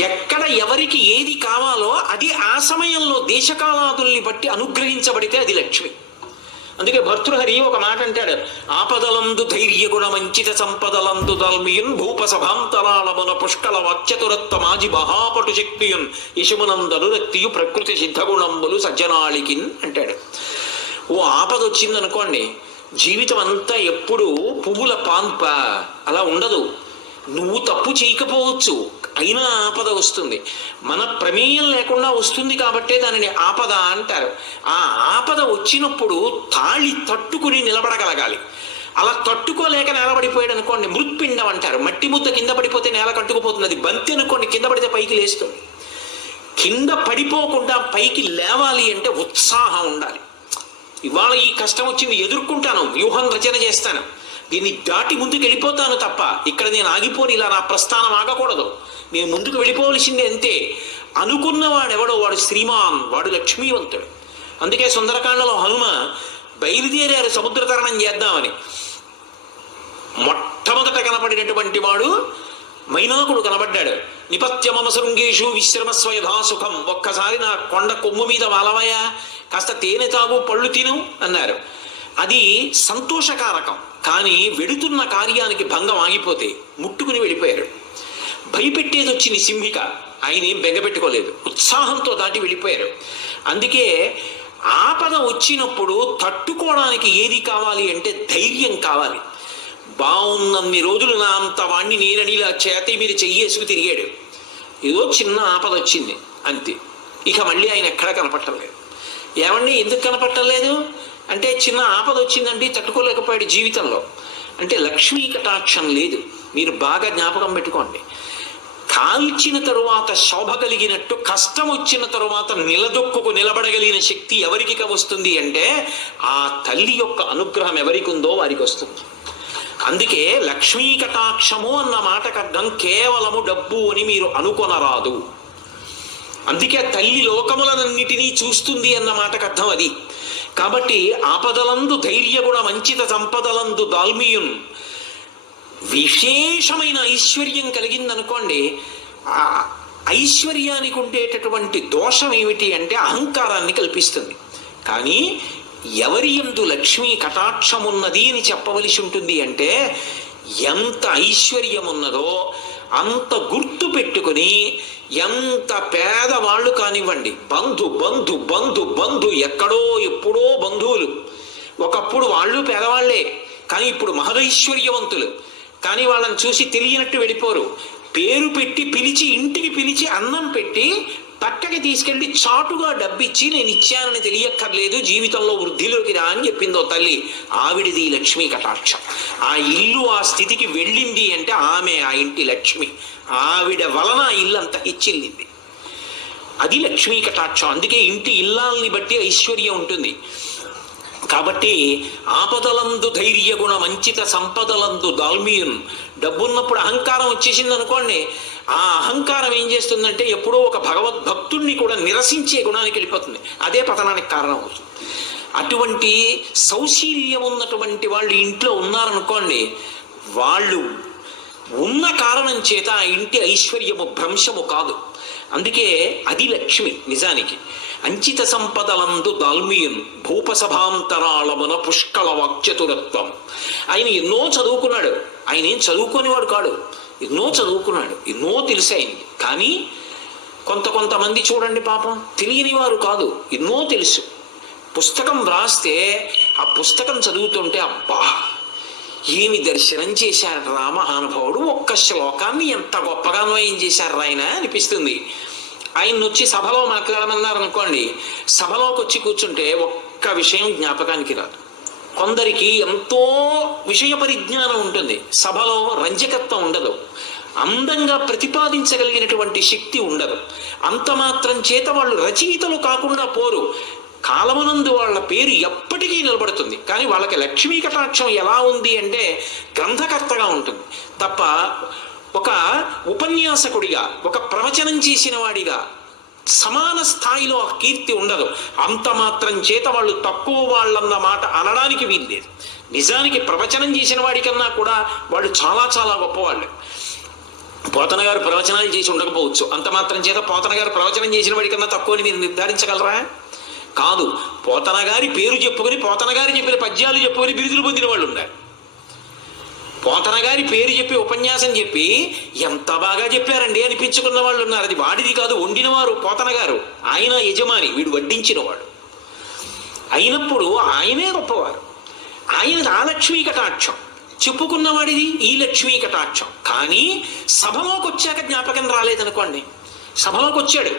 ఎక్కడ ఎవరికి ఏది కావాలో అది ఆ సమయంలో దేశకాలాదుల్ని బట్టి అనుగ్రహించబడితే అది లక్ష్మి. అందుకే భర్తృహరి ఒక మాట అంటాడు ఆపదలందు ధైర్య గుణ మంచిత సంపదలందు దల్మియున్ భూప సభాంతరాలమున పుష్కల వాక్యతురత్వ మాజి మహాపటు శక్తియున్ యశమునందను రక్తియు ప్రకృతి సిద్ధగుణంబులు సజ్జనాళికిన్ అంటాడు. ఓ ఆపద వచ్చిందనుకోండి జీవితం అంతా ఎప్పుడు పువ్వుల పాంప అలా ఉండదు. నువ్వు తప్పు చేయకపోవచ్చు. అయినా ఆపద వస్తుంది. మన ప్రమేయం లేకుండా వస్తుంది కాబట్టే దానిని ఆపద అంటారు. ఆ ఆపద వచ్చినప్పుడు తాళి తట్టుకుని నిలబడగలగాలి. అలా తట్టుకోలేక నిలబడిపోయాడు అనుకోండి మృత్పిండం అంటారు. మట్టి ముద్ద కింద పడిపోతే నేల కట్టుకుపోతుంది అది బంతి అనుకోండి కింద పడితే పైకి లేస్తుంది. కింద పడిపోకుండా పైకి లేవాలి అంటే ఉత్సాహం ఉండాలి. ఇవాళ ఈ కష్టం వచ్చింది ఎదుర్కొంటాను. వ్యూహం రచన చేస్తాను. దీన్ని దాటి ముందుకు వెళ్ళిపోతాను తప్ప ఇక్కడ నేను ఆగిపోని ఇలా నా ప్రస్థానం ఆగకూడదు. నేను ముందుకు వెళ్ళిపోవలసిందే అంతే. అనుకున్నవాడెవడో వాడు శ్రీమాన్ వాడు లక్ష్మీవంతుడు. అందుకే సుందరకాండలో హనుమ బయలుదేరారు సముద్ర తరణం చేద్దామని. మొట్టమొదట కనపడినటువంటి వాడు మైనాకుడు కనబడ్డాడు. నిపత్యమమ శృంగేషు విశ్రమస్వ యథాసుఖం ఒక్కసారి నా కొండ కొమ్ము మీద వాలవయా కాస్త తేనె తాగు పళ్ళు తిను అన్నారు. అది సంతోషకారకం. కానీ వెడుతున్న కార్యానికి భంగం ఆగిపోతే ముట్టుకుని వెళ్ళిపోయారు భయపెట్టేది వచ్చింది సింహిక. ఆయన ఏం బెంగపెట్టుకోలేదు. ఉత్సాహంతో దాటి వెళ్ళిపోయారు అందుకే ఆపద వచ్చినప్పుడు తట్టుకోవడానికి ఏది కావాలి అంటే ధైర్యం కావాలి. బాగున్నన్ని రోజులు నా అంత వాణ్ణి నేనని ఇలా చేతి మీద చెయ్యేసుకు తిరిగాడు. ఏదో చిన్న ఆపద వచ్చింది. అంతే. ఇక మళ్ళీ ఆయన ఎక్కడ కనపట్టలేదు ఏమండి ఎందుకు కనపట్టలేదు అంటే చిన్న ఆపద వచ్చిందండి తట్టుకోలేకపోయాడు జీవితంలో. అంటే లక్ష్మీ కటాక్షం లేదు. మీరు బాగా జ్ఞాపకం పెట్టుకోండి. కాల్చిన తరువాత శోభ కలిగినట్టు కష్టం వచ్చిన తరువాత నిలదొక్కుకు నిలబడగలిగిన శక్తి ఎవరికి వస్తుంది అంటే ఆ తల్లి యొక్క అనుగ్రహం ఎవరికి ఉందో వారికి వస్తుంది అందుకే లక్ష్మీ కటాక్షము అన్న మాటకు అర్థం కేవలము డబ్బు అని మీరు అనుకొనరాదు. అందుకే తల్లి లోకములనన్నిటినీ చూస్తుంది అన్న మాటకు అర్థం అది. కాబట్టి ఆపదలందు ధైర్యగుణ మంచిత సంపదలందు దాల్మీయున్ విశేషమైన ఐశ్వర్యం కలిగిందనుకోండి ఆ ఐశ్వర్యానికి ఉండేటటువంటి దోషం ఏమిటి అంటే అహంకారాన్ని కల్పిస్తుంది. కానీ ఎవరి ఎందు లక్ష్మీ కటాక్షం ఉన్నది అని చెప్పవలసి ఉంటుంది అంటే ఎంత ఐశ్వర్యం ఉన్నదో అంత గుర్తు పెట్టుకుని ఎంత పేదవాళ్ళు కానివ్వండి. బంధు బంధు బంధు బంధు ఎక్కడో ఎప్పుడో బంధువులు. ఒకప్పుడు వాళ్ళు పేదవాళ్ళే కానీ ఇప్పుడు మహదైశ్వర్యవంతులు. కానీ వాళ్ళని చూసి తెలియనట్టు వెళ్ళిపోరు. పేరు పెట్టి పిలిచి ఇంటికి పిలిచి అన్నం పెట్టి పక్కకి తీసుకెళ్ళి చాటుగా డబ్బిచ్చి నేను ఇచ్చానని తెలియక్కర్లేదు జీవితంలో వృద్ధిలోకి రా అని చెప్పిందో తల్లి. ఆవిడిది లక్ష్మీ కటాక్షం. ఆ ఇల్లు ఆ స్థితికి వెళ్ళింది అంటే ఆమె ఆ ఇంటి లక్ష్మి. ఆవిడ వలన ఆ ఇల్లు అంత హెచ్చిల్లింది అది లక్ష్మీ కటాక్షం. అందుకే ఇంటి ఇల్లాల్ని బట్టి ఐశ్వర్యం ఉంటుంది. కాబట్టి ఆపదలందు ధైర్య గుణ మంచిత సంపదలందు దాల్మీయున్. డబ్బున్నప్పుడు అహంకారం వచ్చేసింది అనుకోండి ఆ అహంకారం ఏం చేస్తుందంటే ఎప్పుడో ఒక భగవద్భక్తుణ్ణి కూడా నిరసించే గుణానికి వెళ్ళిపోతుంది. అదే పతనానికి కారణం అవుతుంది. అటువంటి సౌశీల్యం ఉన్నటువంటి వాళ్ళు ఇంట్లో ఉన్నారనుకోండి వాళ్ళు ఉన్న కారణం చేత ఆ ఇంటి ఐశ్వర్యము భ్రంశము కాదు. అందుకే అది లక్ష్మి నిజానికి అంచిత సంపదలందు దాల్మీయున్ భూపసభాంతరాళమున పుష్కల వాక్చతురత్వం. ఆయన ఎన్నో చదువుకున్నాడు. ఆయన ఏం చదువుకోనివాడు కాడు. ఎన్నో చదువుకున్నాడు. ఎన్నో తెలిసాయింది. కానీ కొంత కొంతమంది చూడండి పాపం తెలియని వారు కాదు. ఎన్నో తెలుసు. పుస్తకం వ్రాస్తే ఆ పుస్తకం చదువుతుంటే అబ్బా! ఏమి దర్శనం చేశారు రా మహానుభావుడు? ఒక్క శ్లోకాన్ని ఎంత గొప్పగా అన్వయం చేశారు ఆయన అనిపిస్తుంది. ఆయన వచ్చి సభలో మాట్లాడమన్నారు అనుకోండి సభలోకి వచ్చి కూర్చుంటే ఒక్క విషయం జ్ఞాపకానికి రాదు. కొందరికి ఎంతో విషయ పరిజ్ఞానం ఉంటుంది. సభలో రంజకత్వం ఉండదు. అందంగా ప్రతిపాదించగలిగినటువంటి శక్తి ఉండదు. అంత మాత్రం చేత వాళ్ళు రచయితలు కాకుండా పోరు. కాలమునందు వాళ్ళ పేరు ఎప్పటికీ నిలబడుతుంది. కానీ వాళ్ళకి లక్ష్మీ కటాక్షం ఎలా ఉంది అంటే గ్రంథకర్తగా ఉంటుంది. తప్ప ఒక ఉపన్యాసకుడిగా ఒక ప్రవచనం చేసిన వాడిగా సమాన స్థాయిలో ఆ కీర్తి ఉండదు. అంత మాత్రం చేత వాళ్ళు తక్కువ వాళ్ళన్న మాట అనడానికి వీల్లేదు నిజానికి ప్రవచనం చేసిన వాడికన్నా కూడా వాళ్ళు చాలా చాలా గొప్పవాళ్ళు. పోతన గారు ప్రవచనాలు చేసి ఉండకపోవచ్చు. అంత మాత్రం చేత పోతన గారు ప్రవచనం చేసిన వాడి కన్నా తక్కువ మీరు నిర్ధారించగలరా? కాదు. పోతన గారి పేరు చెప్పుకొని పోతన గారు చెప్పిన పద్యాలు చెప్పుకొని బిరుదులు పొందిన వాళ్ళు ఉన్నారు పోతన గారి పేరు చెప్పి ఉపన్యాసం చెప్పి ఎంత బాగా చెప్పారండి అనిపించుకున్న వాళ్ళు ఉన్నారు. అది వాడిది కాదు వండినవారు పోతన గారు. ఆయన యజమాని వీడు వడ్డించినవాడు. అయినప్పుడు ఆయనే గొప్పవారు. ఆయన ఆ లక్ష్మీ కటాక్షం చెప్పుకున్నవాడిది ఈ లక్ష్మీ కటాక్షం. కానీ సభలోకి వచ్చాక జ్ఞాపకం రాలేదనుకోండి. సభలోకి వచ్చాడు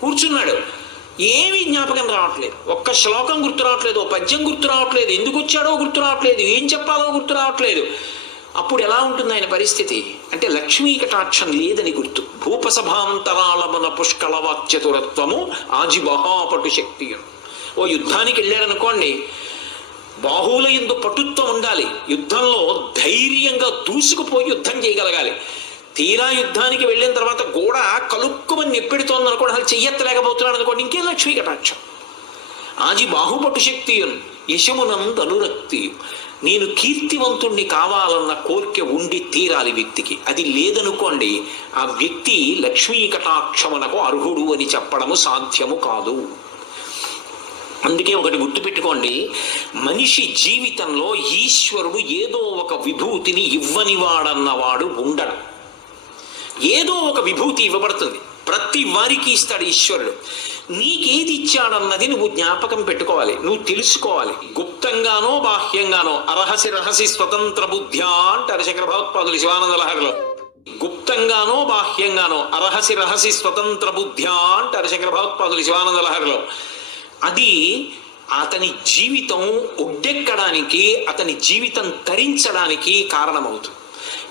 కూర్చున్నాడు. ఏమీ జ్ఞాపకం రావట్లేదు. ఒక్క శ్లోకం గుర్తు రావట్లేదు ఓ పద్యం గుర్తు రావట్లేదు. ఎందుకు వచ్చాడో గుర్తు రావట్లేదు ఏం చెప్పాలో గుర్తు రావట్లేదు. అప్పుడు ఎలా ఉంటుంది ఆయన పరిస్థితి? అంటే లక్ష్మీ కటాక్షం లేదని గుర్తు. భూపసభాంతరాలమున పుష్కల వాక్యతురత్వము ఆజి మహాపటు శక్తి ఓ యుద్ధానికి వెళ్ళాడనుకోండి బాహువుల ఎందు పటుత్వం ఉండాలి. యుద్ధంలో ధైర్యంగా దూసుకుపోయి యుద్ధం చేయగలగాలి. తీరా యుద్ధానికి వెళ్ళిన తర్వాత గోడ కలుక్కుమని ఎప్పెడుతోంది అనుకోండి అసలు చెయ్యెత్తలేకపోతున్నాడు అనుకోండి ఇంకేం లక్ష్మీ కటాక్షం? ఆజి బాహుపటు శక్తియున్ యశమునందనురక్తి నేను కీర్తివంతుణ్ణి కావాలన్న కోరిక ఉండి తీరాలి వ్యక్తికి. అది లేదనుకోండి ఆ వ్యక్తి లక్ష్మీ కటాక్షమునకు అర్హుడు అని చెప్పడము సాధ్యము కాదు. అందుకే ఒకటి గుర్తుపెట్టుకోండి మనిషి జీవితంలో ఈశ్వరుడు ఏదో ఒక విభూతిని ఇవ్వనివాడన్నవాడు ఉండడు. ఏదో ఒక విభూతి ఇవ్వబడుతుంది. ప్రతి వారికి ఇస్తాడు ఈశ్వరుడు. నీకేది ఇచ్చాడన్నది నువ్వు జ్ఞాపకం పెట్టుకోవాలి. నువ్వు తెలుసుకోవాలి. గుప్తంగానో బాహ్యంగానో అరహసి రహసి స్వతంత్ర బుద్ధ్యా అంటారు శంకర భగవత్పాదులు శివానంద లహరిలో. గుప్తంగానో బాహ్యంగానో అరహసి రహసి స్వతంత్ర బుద్ధ్యా అంటారు శంకర భగవత్పాదులు శివానంద లహరిలో. అది అతని జీవితం ఒడ్డెక్కడానికి అతని జీవితం తరించడానికి కారణమవుతుంది.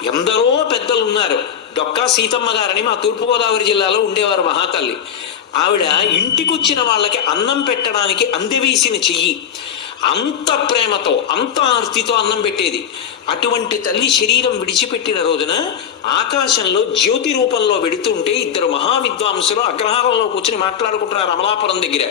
ఎందరో పెద్దలు ఉన్నారు డొక్కా సీతమ్మ గారని మా తూర్పుగోదావరి జిల్లాలో ఉండేవారు మహాతల్లి. ఆవిడ ఇంటికొచ్చిన వాళ్ళకి అన్నం పెట్టడానికి అందవేసిన చెయ్యి. అంత ప్రేమతో అంత ఆర్తితో అన్నం పెట్టేది. అటువంటి తల్లి శరీరం విడిచిపెట్టిన రోజున ఆకాశంలో జ్యోతి రూపంలో వెడుతుంటే ఇద్దరు మహావిద్వాంసులు అగ్రహారంలో కూర్చుని మాట్లాడుకుంటున్నారు అమలాపురం దగ్గర.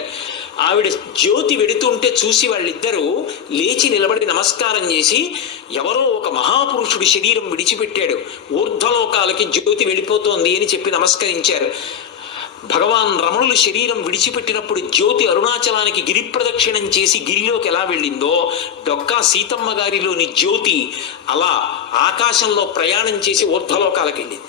ఆవిడ జ్యోతి వెడుతుంటే చూసి వాళ్ళిద్దరూ లేచి నిలబడి నమస్కారం చేసి ఎవరో ఒక మహాపురుషుడి శరీరం విడిచిపెట్టాడు. ఊర్ధ్వలోకాలకి జ్యోతి వెళ్ళిపోతోంది అని చెప్పి నమస్కరించారు. భగవాన్ రమణులు శరీరం విడిచిపెట్టినప్పుడు జ్యోతి అరుణాచలానికి గిరి ప్రదక్షిణం చేసి గిరిలోకి ఎలా వెళ్ళిందో డొక్కా సీతమ్మ గారిలోని జ్యోతి అలా ఆకాశంలో ప్రయాణం చేసి ఊర్ధ్వలోకాలకు వెళ్ళింది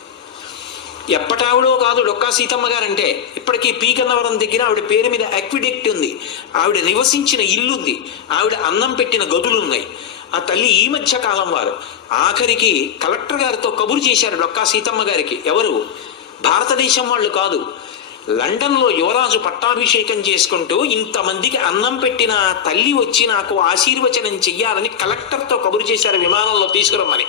ఎప్పటావిడో కాదు డొక్కా సీతమ్మ గారంటే ఇప్పటికీ పీకన్నవరం దగ్గర ఆవిడ పేరు మీద అక్విడెక్ట్ ఉంది. ఆవిడ నివసించిన ఇల్లుంది. ఆవిడ అన్నం పెట్టిన గదులున్నాయి. ఆ తల్లి ఈ మధ్య కాలం వారు. ఆఖరికి కలెక్టర్ గారితో కబురు చేశారు డొక్కా సీతమ్మ గారికి. ఎవరు? భారతదేశం వాళ్ళు కాదు. లండన్లో యువరాజు పట్టాభిషేకం చేసుకుంటూ ఇంతమందికి అన్నం పెట్టిన తల్లి వచ్చి నాకు ఆశీర్వచనం చెయ్యాలని కలెక్టర్తో కబురు చేశారు విమానంలో తీసుకురమ్మని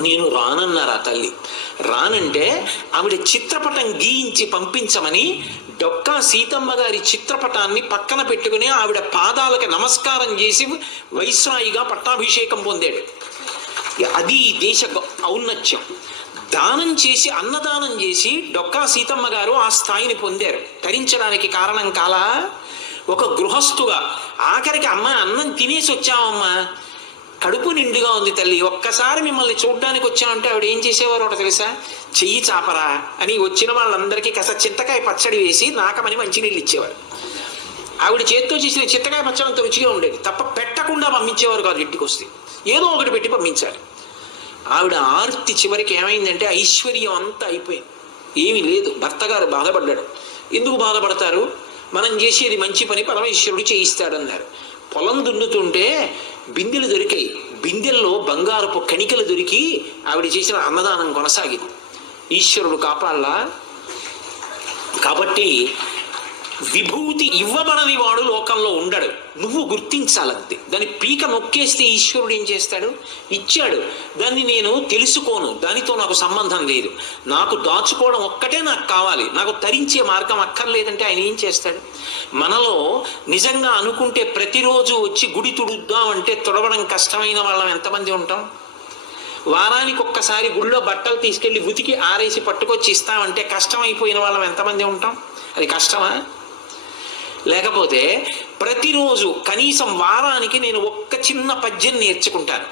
నేను రానన్నారు ఆ తల్లి? రానంటే ఆవిడ చిత్రపటం గీయించి పంపించమని డొక్కా సీతమ్మ గారి చిత్రపటాన్ని పక్కన పెట్టుకుని ఆవిడ పాదాలకు నమస్కారం చేసి వైస్రాయిగా పట్టాభిషేకం పొందాడు. అది దేశ ఔన్నత్యం. దానం చేసి అన్నదానం చేసి డొక్కా సీతమ్మ గారు ఆ స్థాయిని పొందారు. తరించడానికి కారణం కాలా? ఒక గృహస్థుగా ఆఖరికి అమ్మ అన్నం తినేసి వచ్చామమ్మా కడుపు నిండుగా ఉంది తల్లి ఒక్కసారి మిమ్మల్ని చూడ్డానికి వచ్చామంటే ఆవిడ ఏం చేసేవారు ఒకటి తెలుసా? చెయ్యి చాపరా అని వచ్చిన వాళ్ళందరికీ కాస్త చింతకాయ పచ్చడి వేసి నాకమని మంచినీళ్ళు ఇచ్చేవారు. ఆవిడ చేత్తో చేసిన చింతకాయ పచ్చడి అంత రుచిగా ఉండేది. తప్ప పెట్టకుండా పంపించేవారు కాదు ఇంటికి వస్తే ఏదో ఒకటి పెట్టి పంపించాలి. ఆవిడ ఆర్తి చివరికి ఏమైందంటే ఐశ్వర్యం అంతా అయిపోయింది. ఏమీ లేదు. భర్త గారు బాధపడ్డాడు. ఎందుకు బాధపడతారు? మనం చేసేది మంచి పని పరమేశ్వరుడు చేయిస్తాడన్నారు. పొలం దున్నుతుంటే బిందెలు దొరికాయి. బిందెల్లో బంగారపు కణికలు దొరికి ఆవిడ చేసిన అన్నదానం కొనసాగింది. ఈశ్వరుడు కాపాడలా? కాబట్టి విభూతి ఇవ్వబడని వాడు లోకంలో ఉండడు. నువ్వు గుర్తించాలంతే. దాని పీక నొక్కేస్తే ఈశ్వరుడు ఏం చేస్తాడు? ఇచ్చాడు. దాన్ని నేను తెలుసుకోను. దానితో నాకు సంబంధం లేదు. నాకు దాచుకోవడం ఒక్కటే నాకు కావాలి. నాకు తరించే మార్గం అక్కర్లేదంటే ఆయన ఏం చేస్తాడు? మనలో నిజంగా అనుకుంటే ప్రతిరోజు వచ్చి గుడి తుడుద్దామంటే తుడవడం కష్టమైన వాళ్ళం ఎంతమంది ఉంటాం? వారానికి ఒక్కసారి గుళ్ళో బట్టలు తీసుకెళ్ళి ఉతికి ఆరేసి పట్టుకొచ్చి ఇస్తామంటే కష్టం అయిపోయిన వాళ్ళం ఎంతమంది ఉంటాం? అది కష్టమా? లేకపోతే ప్రతిరోజు కనీసం వారానికి నేను ఒక్క చిన్న పద్యం నేర్చుకుంటాను.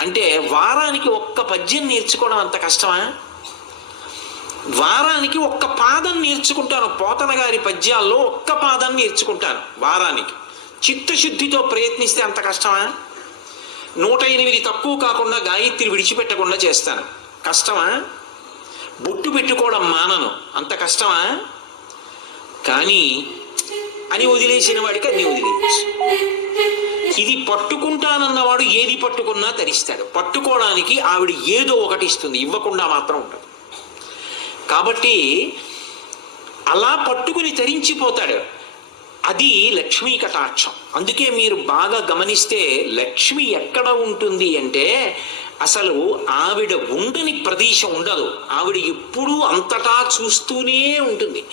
అంటే వారానికి ఒక్క పద్యం నేర్చుకోవడం అంత కష్టమా? వారానికి ఒక్క పాదం నేర్చుకుంటాను. పోతన గారి పద్యాల్లో ఒక్క పాదం నేర్చుకుంటాను వారానికి. చిత్తశుద్ధితో ప్రయత్నిస్తే అంత కష్టమా? నూట ఎనిమిది తక్కువ కాకుండా గాయత్రి విడిచిపెట్టకుండా చేస్తాను. కష్టమా? బొట్టు పెట్టుకోవడం మానను. అంత కష్టమా? కానీ అని వదిలేసిన వాడికి అన్ని వదిలేయచ్చు. ఇది పట్టుకుంటానన్నవాడు ఏది పట్టుకున్నా తరిస్తాడు పట్టుకోవడానికి ఆవిడ ఏదో ఒకటి ఇస్తుంది. ఇవ్వకుండా మాత్రం ఉండదు. కాబట్టి అలా పట్టుకుని తరించిపోతాడు. అది లక్ష్మీ కటాక్షం. అందుకే మీరు బాగా గమనిస్తే లక్ష్మి ఎక్కడ ఉంటుంది అంటే అసలు ఆవిడ ఉండని ప్రదేశం ఉండదు. ఆవిడ ఎప్పుడూ అంతటా చూస్తూనే ఉంటుంది.